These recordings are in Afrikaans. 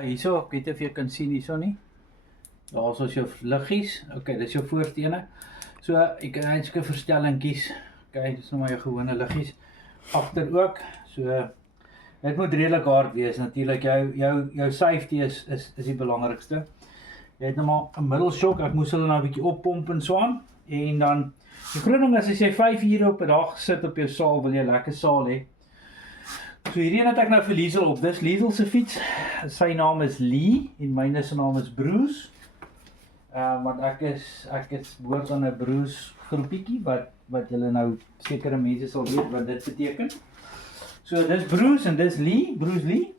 Hierso, ek weet nie of jy kan sien hierso nie. Daar is jou liggies. Okay, dis jou voorstene. So, ek kan eintlik verstellingkies. Okay, dis nou maar jou gewone liggies. Agter ook. So, dit moet redelik hard wees. Natuurlik jou safety is die belangrikste. Jy het nou maar 'n middelshock. Ek moes hulle nou 'n bietjie oppomp en so aan. En dan die groot ding is as jy 5 ure op 'n dag sit op jou saal, wil jy lekker saal hê. So hierdie het ek nou vir Liesel op. Dis Liesel se fiets. Sy naam is Lee en myne se naam is Bruce. Want ek is behoort aan 'n Bruce groepietjie wat julle nou sekere mense sal weet wat dit beteken. So dis Bruce en dis Lee, Bruce Lee.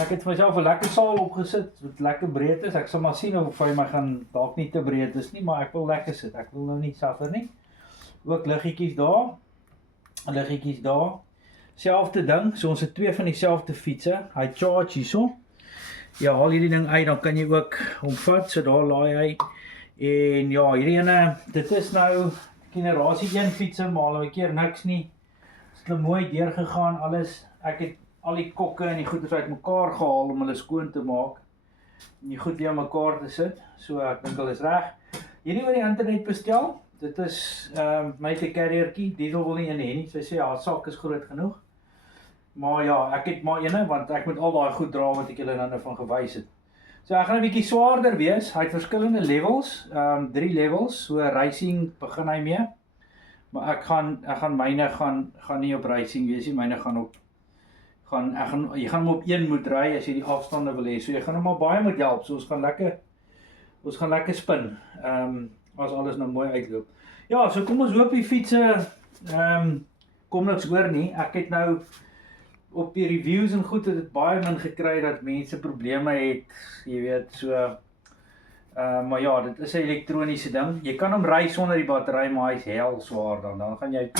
Ek het vir myself 'n lekker saal opgesit wat lekker breed is. Ek sal maar sien of hy my gaan dalk nie te breed is nie, maar ek wil lekker sit. Ek wil nou nie suffer nie. Ook liggetjies daar. Liggetjies daar. Selfde ding, so ons het twee van dieselfde fietsse. Hy charge hierso. Ja, haal hierdie ding uit, dan kan jy ook hom vat, so daar laai hy. En ja, hierdie ene, dit is nou generasie 1 fietsse, maar al 'n keer niks nie. Dit het mooi deurgegaan, alles. Ek het al die kokke en die goeders uit mekaar gehaal om hulle skoon te maak. En die goed weer mekaar te sit. So ek dink hulle is reg. Hierdie oor die internet bestel. Dit is my te carriertjie. Diesel wil nie een hê nie. Sy sê haar sak is groot genoeg. Maar ja, ek het maar eene want ek moet al daai goed dra wat ek julle nou van gewys het. So ek gaan 'n bietjie swaarder wees. Hy het verskillende levels, 3 levels. So racing begin hy mee. Maar ek gaan myne gaan nie op racing wees nie. Myne gaan op jy gaan hom op 1 moet ry as jy die afstande wil hê. So jy gaan hom maar baie moet help. So ons gaan lekker spin. As alles nou mooi uitloop. Ja, so kom ons hoop die fietsse kom niks oor nie. Ek het nou op die reviews en goed het dit baie min gekry dat mense probleme het, jy weet, so maar ja, dit is 'n elektroniese ding. Jy kan hom ry sonder die battery, maar hy's hel swaar dan gaan jy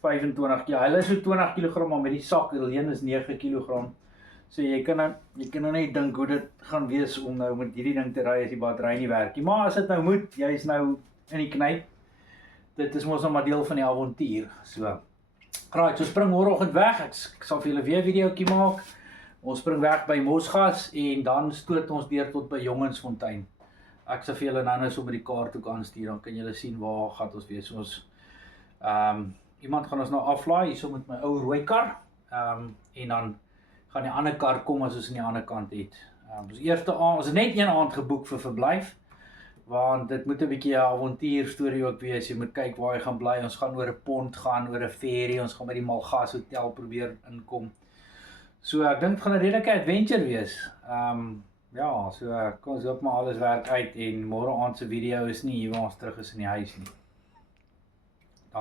25 kg. Hulle is so 20 kg, maar met die sak alleen is 9 kg. So jy kan nou net dink hoe dit gaan wees om nou met hierdie ding te ry as die battery nie werk nie. Maar as dit nou moet, jy's nou in die knyp. Dit is mos nou maar deel van die avontuur. So right, so spring môreoggend weg. Ek sal vir julle weer 'n videoetjie maak. Ons spring weg by Mosgas en dan stoot ons deur tot by Jongensfontein. Ek sal vir julle nou so met die kaart ook aanstuur, dan kan julle sien waar gaan ons wees. Ons iemand gaan ons nou aflaai hierso met my ou rooi kar. En dan gaan die ander kar kom as ons aan die ander kant het. Ons eerste aand, ons het net een aand geboek vir verblyf. Want dit moet 'n bietjie 'n avontuur storie ook wees. Jy moet kyk waar jy gaan bly. Ons gaan oor 'n pond gaan, oor 'n ferry. Ons gaan by die Malgas Hotel probeer inkom. So ek dink dit gaan 'n redelike adventure wees. Ja, so kom ons hoop maar alles werk uit en môre aand se video is nie hier waar ons terug is in die huis nie.